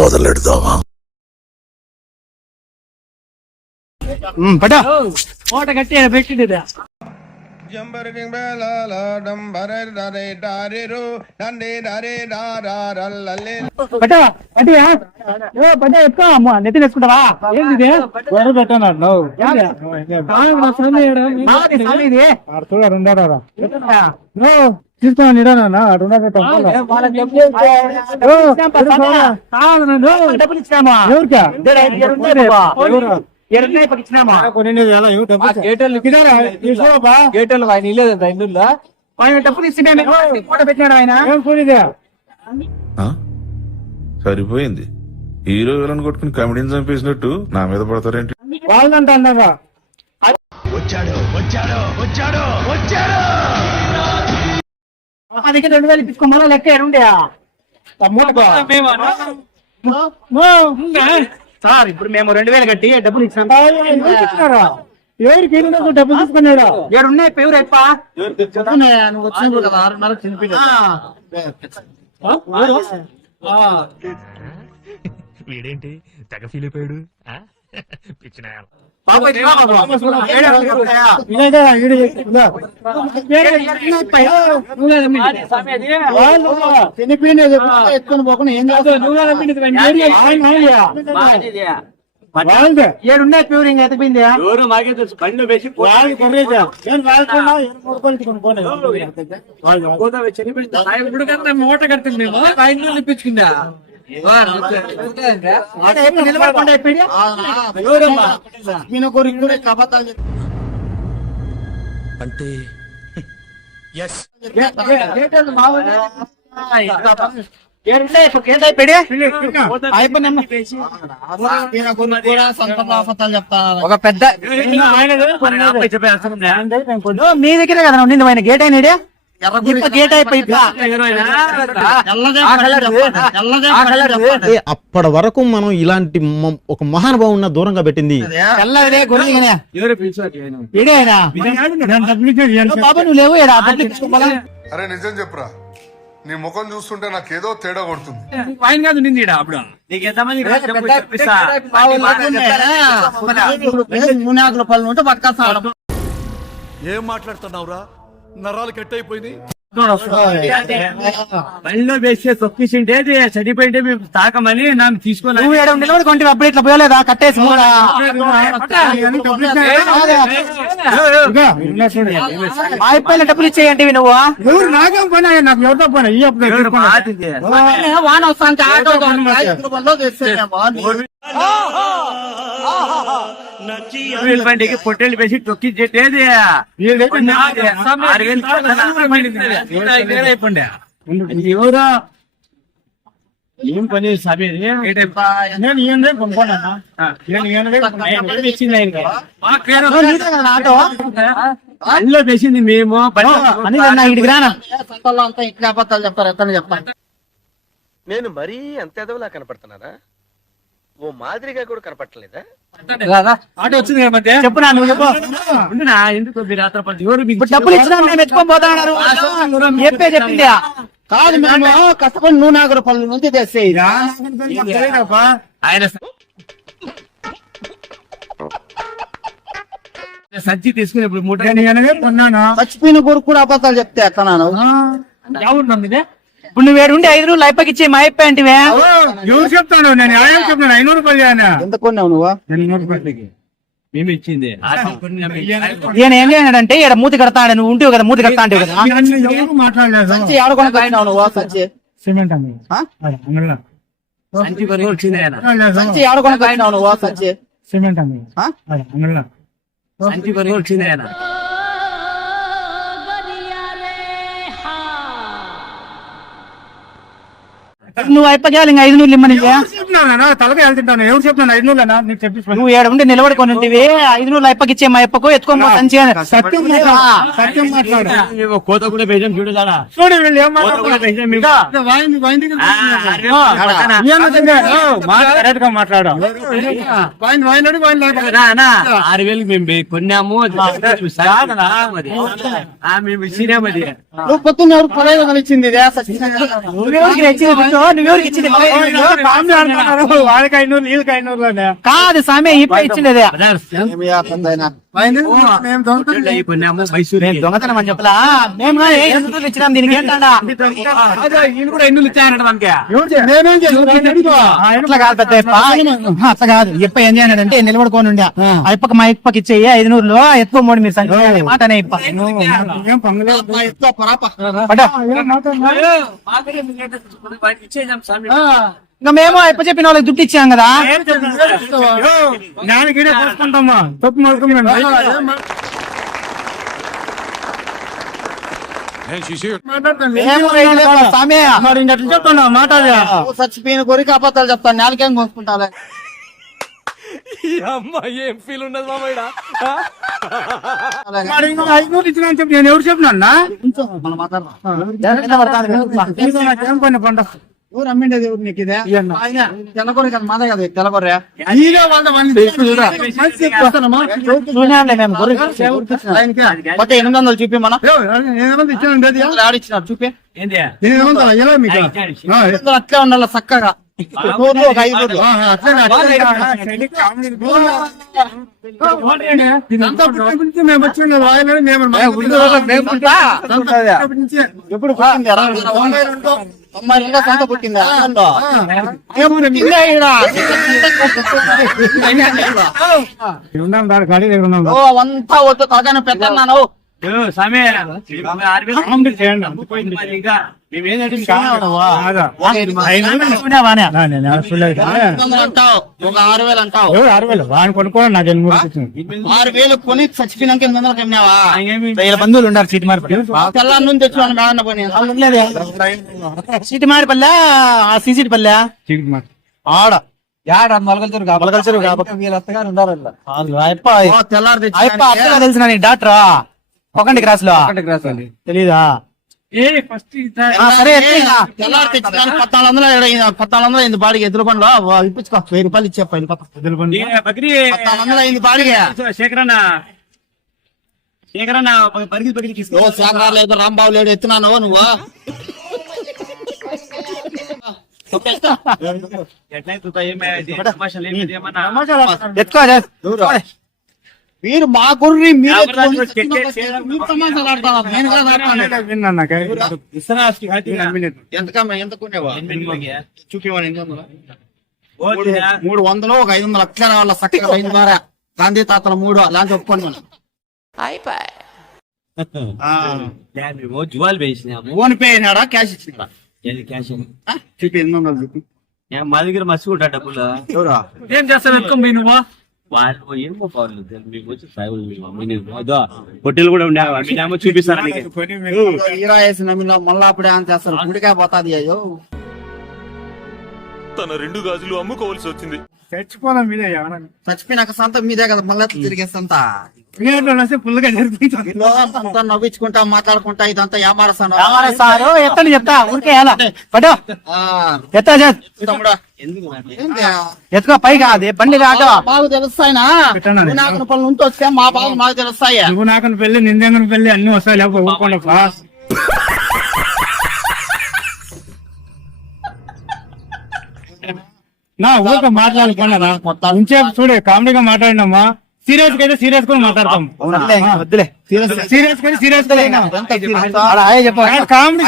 మొదలెడదామా? ఓట గట్టి పెట్టింది నెత్తి వేసుకుంటావా? డబ్బులు ఇచ్చినామా? సరిపోయింది. హీరో విలన్ కొట్టుకుని కమెడీని చంపేసినట్టు నా మీద పడతారేంటి? వాళ్ళంతా అన్నారా మా దగ్గర 2000 ఇప్పించుకోమా లెక్క ఎరుండే సార్. ఇప్పుడు మేము 2000 కట్టి డబ్బులు ఇచ్చినారా? ఎవరికి డబ్బులు తీసుకున్నాడు? ఏడున్నాయి పేరు ఎప్ప నువ్వు వచ్చినప్పుడు కదా 6:30 తినిపించా. వీడేంటి తెగ ఫీల్ అయిపోయాడు? పిచ్చిన ఎత్తుకొని పోకుండా ఏం ఏడున్నాయి ప్యూర్ ఇంకా ఎత్తిపోయింది. మాకే తెలుసు బండి వేసి మూట కడుతుంది మేము ఆయన ఇప్పించుకుందా అంటే ఒక పెద్ద మీ దగ్గరే కదా ఉండింది ఆయన గేట్ అయినా గేట్ అయిపోయి అప్పటి వరకు మనం ఇలాంటి ఒక మహానుభావున్న దూరంగా పెట్టింది. బాబు నువ్వు లేవు. అరే నిజం చెప్పురా, నీ ముఖం చూస్తుంటే నాకేదో తేడా కొడుతుంది. ఆయన కాదు నింది అప్పుడు ₹3,000 ఉంటే పట్టుకొస్తాడు. ఏం మాట్లాడుతున్నావురా? నరాలు కట్ అయిపోయింది. బండిలో వేసే తొక్కిసింటే చనిపోయింటే మేము తాకమని నన్ను తీసుకుని నిలబడి కొంటే అప్పుడు ఇట్లా పోయలేదా కట్టేసి అయిపోయిన డబ్బులు ఇచ్చేయండి నువ్వు. ఎవరు నాకేం పని? నాకు ఎవరితో పని? వాన వస్తాను బండికి పొట్టేళ్ళు వేసి తొక్కించేది ఎవరో ఏం పని సభేది నేను కొనుక్కోనా అందులో వేసింది మేము ఇడికి రానా అంతా ఇట్లా అబద్ధాలు చెప్తారు. ఎత్తని చెప్తాను నేను మరీ అంత ఎదవలా కనపడుతున్నారా? ఓ మాదిరిగా కూడా కనపడలేదా? ఆటో వచ్చింది చెప్పు. నువ్వు చెప్పు. ఎందుకు డబ్బులు ఇచ్చినా మేము ఎత్తుకొని పోతా చెప్పే చెప్పింది కాదు. మేము కష్టపడి ₹100 నుంచి తెస్తాయి. ఆయన సంచి తీసుకుని ఇప్పుడు కొన్నాను. చచ్చిపోయిన కొడుకు కూడా అబద్ధాలు చెప్తే ఎక్కన్నాను. ఇప్పుడు నువ్వు ఉండి ₹5 లైపకి ఇచ్చే మా అయిపోయి అంటే ఎవరు చెప్తాను? నేను చెప్తాను ₹500 ఎంత కొన్నావు నువ్వు? ₹500 మేము ఇచ్చింది. ఈయన ఏం చేయడంటే ఇక్కడ మూతి కడతాడు. నువ్వు ఉంటే కదా మూతి కడతా అంటే కదా మాట్లాడలేదు. సిమెంట్ సిమెంట్ వచ్చింది. నువ్వు అయిపోయాలి ఇంకా ₹500 ఇమ్మని తలగా వెళ్తుంటాను. ఎవరు చెప్తాను? ₹500 నువ్వు ఏడ ఉండి నిలబడుకొని ఉంటివి. ₹500 అయిపోకిచ్చే మా ఎప్పకు ఎత్తుకోమో సంచి. సత్యం సత్యం మాట్లాడు. కోత కూడా బేజం చూడదా చూడు మాట్లాడు. 6,000 మేము కొన్నాము. మేము ఇచ్చినామది. నువ్వు పొద్దున్న ఎవరు 10,000 ఇచ్చింది. నువ్వెవరికి ఇచ్చింది? వాళ్ళకి 500 వీళ్ళకి 500 కాదు స్వామి ఇప్పుడు ఇచ్చిండేది మేము దొంగతనం అని చెప్పలా మేము ఇచ్చినాం దీనికి ఏంటండా అట్లా కాదు పెద్ద అట్లా కాదు ఎప్ప ఏం చేయనంటే నిలబడుకొని ఉండే అప్పకి మా ఇప్పకి ఇచ్చేయి 500 ఎక్కువ మూడు మీరు సంఖ్య మాట అనే ఇప్ప ఇంకా మేము అయిపో చెప్పిన వాళ్ళకి దుడ్డు ఇచ్చాం కదా పోసుకుంటామా తప్పు చెప్తున్నా మాట చచ్చిపోయిన కోరిక అబద్ధాలు చెప్తాను నాలుగేం కోసుకుంటా ఏం ఫీల్ ఉండదు మామయ్య 500 ఇచ్చిన చెప్పి నేను ఎవరు చెప్పినా ఎవరు అమ్మిండేది ఎవరు నీకు ఇదే తెల్లగొర్రె కదా మాదే కదా తెల్లగొర్రె మొత్తం 800 చూపి మనం ఆడిచ్చినారు చూపి అట్లే ఉండాలి చక్కగా ఒక 500 ఎప్పుడు సొంత పుట్టిందా అంతా వద్దు తగానే పెద్దన్నాను కొనుక్కోవాలి నాకు 6,000 కొని చచ్చిపోయినాక 800 అమ్మినావా బంధువులు ఉన్నారు సీటు మారిపల్లి తెల్లారి నుంచి తెచ్చుకోండి మేడన్న పోనీ సీటు మారిపల్లె సీసీటి పల్లె ఆడ మొలకల్చరు తెల్లారి తెలిసిన డాక్టర్ ఒకండి క్రాస్ లో తెలీదా సరే తెల్లారి తెచ్చిన 1400 అయింది బాడికి ఎదురు పండ్లో ఇప్పించుకో 1000 రూపాయలు ఇచ్చే 1400 అయింది బాడికి శేఖరా లేదు రాంబాబు లేడు ఎత్తున్నాను నువ్వు మీరు మా గుర్రి మీరు ఎంత కొనేవా చూపివని 300 ఒక 500 అట్లా రావాల చక్కగా 5 ద్వారా గాంధీ తాతల 3 అలాంటి ఒప్పుకోండి మనం ఫోన్ పే అయినాడా క్యాష్ ఇచ్చినాడా చూపి 800 చూపి మా దగ్గర మర్చిపోతా డబ్బులు ఏం చేస్తావు ఎత్తుకోండి నువ్వు వాళ్ళు ఏమో మీకు వచ్చి పొట్టెలు కూడా ఉండే చూపిస్తారా హీరో వేసి నమ్మిలో మళ్ళా అప్పుడే ఆన్ చేస్తారు గుడికాయ పోతాది అయ్యో తన 2 గాజులు అమ్ముకోవాల్సి వచ్చింది. చచ్చిపోదాం మీదే చచ్చిపోయినాక సంత మీదే కదా మళ్ళీ తిరిగే సంత ఫుల్గా నవ్వించుకుంటా మాట్లాడుకుంటా ఇదంతా సారు ఎత్తని చెప్తా ఊరికే ఎత్తుకో పైగా అది బండి రాగా బాగా తెలుస్తాయినా నాకన పనులు ఉంటూ వస్తే మా బాగా మాకు తెలుస్తాయి నువ్వు నాకన పెళ్లి నిందెంగన పెళ్లి అన్ని వస్తాయి లేకపోతే నా ఊరికే మాట్లాడుకున్నా ఇంచేపు చూడే కామెడీగా మాట్లాడినమ్మా సీరియస్ గా అయితే సీరియస్ కూడా మాట్లాడతాం సీరియస్ గా సీరియస్ కామెడీ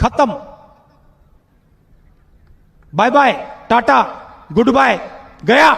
खत्म bye bye tata goodbye गया